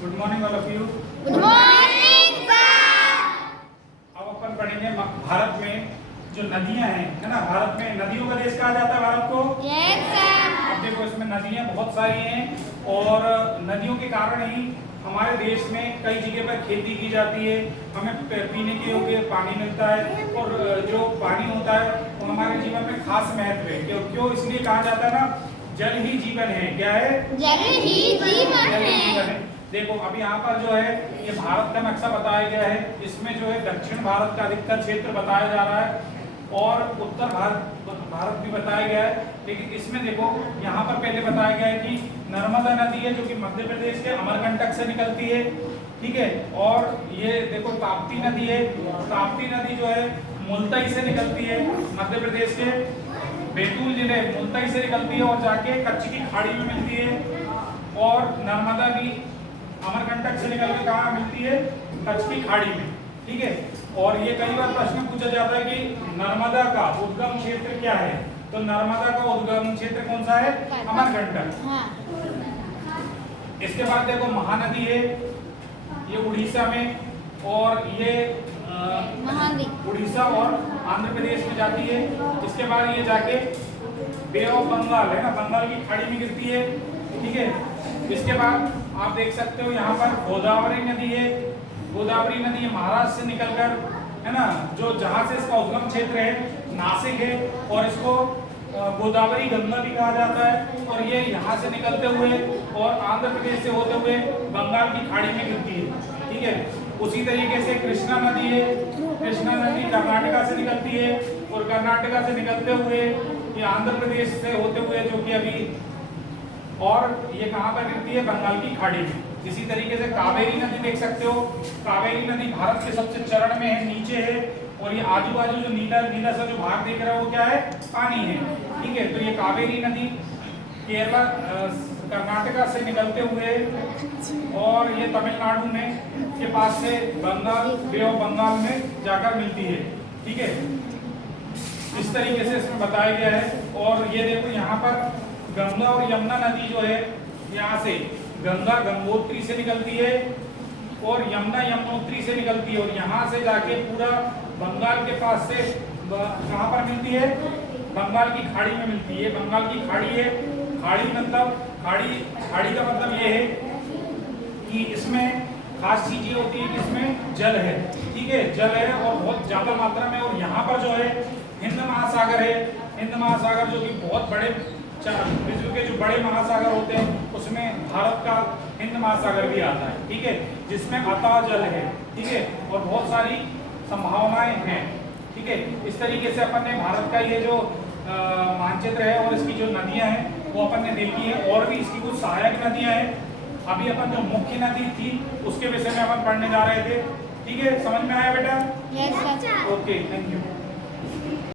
Good morning all of you. Good morning sir. अब अपन पढ़ेंगे भारत में जो नदियां हैं, है ना। भारत में नदियों का देश कहा जाता है भारत को। Yes sir. अब देखो इसमें नदियां बहुत सारी हैं और नदियों के कारण ही हमारे देश में कई जगह पर खेती की जाती है, हमें पीने के योग्य पानी मिलता है और जो पानी होता है वो हमारे जीवन में खास महत्व है। क्यों इसलिए कहा जाता है ना, जल ही जीवन है। क्या है? जल ही जीवन है। देखो अभी यहाँ पर जो है ये भारत का नक्शा बताया गया है। इसमें जो है दक्षिण भारत का अधिकतर क्षेत्र बताया जा रहा है और उत्तर भारत भी बताया गया है। लेकिन इसमें देखो यहाँ पर पहले बताया गया है कि नर्मदा नदी है जो कि मध्य प्रदेश के अमरकंटक से निकलती है, ठीक है। और ये देखो ताप्ती नदी है। ताप्ती नदी जो है मुल्ताई से निकलती है, मध्य प्रदेश के बैतूल जिले मुल्ताई से निकलती है और जाके कच्छ की खाड़ी में मिलती है। और नर्मदा भी अमरकंटक से निकल के कहाँ मिलती है? कच्छ की खाड़ी में, ठीक है। और ये कई बार प्रश्न पूछा जाता है कि नर्मदा का उद्गम क्षेत्र क्या है, तो नर्मदा का उद्गम क्षेत्र कौन सा है? अमरकंटक। हाँ। इसके बाद देखो महानदी है, ये उड़ीसा में और ये उड़ीसा और आंध्र प्रदेश में जाती है। इसके बाद ये जाके बे ऑफ बंगाल है ना, बंगाल की खाड़ी में गिरती है, ठीक है। इसके बाद आप देख सकते हो यहाँ पर गोदावरी नदी है। गोदावरी नदी महाराष्ट्र से निकलकर, है ना, जो जहाँ से इसका उद्गम क्षेत्र है नासिक है और इसको गोदावरी गंगा भी कहा जाता है। और ये यहाँ से निकलते हुए और आंध्र प्रदेश से होते हुए बंगाल की खाड़ी में गिरती है, ठीक है। उसी तरीके से कृष्णा नदी है। कृष्णा नदी कर्नाटका से निकलती है और कर्नाटका से निकलते हुए ये आंध्र प्रदेश से होते हुए जो कि अभी, और ये कहाँ पर गिरती है? बंगाल की खाड़ी में। इसी तरीके से कावेरी नदी देख सकते हो। कावेरी नदी भारत के सबसे चरण में है, नीचे है। और ये आजू बाजू जो नीला नीला सा जो भाग देख रहा है वो क्या है? पानी है, ठीक है। तो ये कावेरी नदी केरला कर्नाटका से निकलते हुए और ये तमिलनाडु में के पास से बंगाल बे ऑफ बंगाल में जाकर मिलती है, ठीक है। इस तरीके से इसमें बताया गया है। और ये देखो यहाँ पर गंगा और यमुना नदी जो है, यहाँ से गंगा गंगोत्री से निकलती है और यमुना यमुनोत्री से निकलती है और यहाँ से जाके पूरा बंगाल के पास से कहाँ पर मिलती है? बंगाल की खाड़ी में मिलती है। बंगाल की खाड़ी है। खाड़ी मतलब खाड़ी का मतलब ये है कि इसमें खास चीज ये होती है कि इसमें जल है, ठीक है, जल है और बहुत ज्यादा मात्रा में। और यहाँ पर जो है हिंद महासागर है। हिंद महासागर जो कि बहुत बड़े विश्व के जो बड़े महासागर होते हैं उसमें भारत का हिंद महासागर भी आता है, ठीक है, जिसमें अथाह जल है, ठीक है, और बहुत सारी संभावनाएं हैं, ठीक है। इस तरीके से अपन ने भारत का ये जो मानचित्र है और इसकी जो नदियां हैं वो अपन ने देखी है। और भी इसकी कुछ सहायक नदियां हैं। अभी अपन जो मुख्य नदी थी उसके विषय में अपन पढ़ने जा रहे थे, ठीक है। समझ में आया बेटा? Yes sir. Okay, thank you.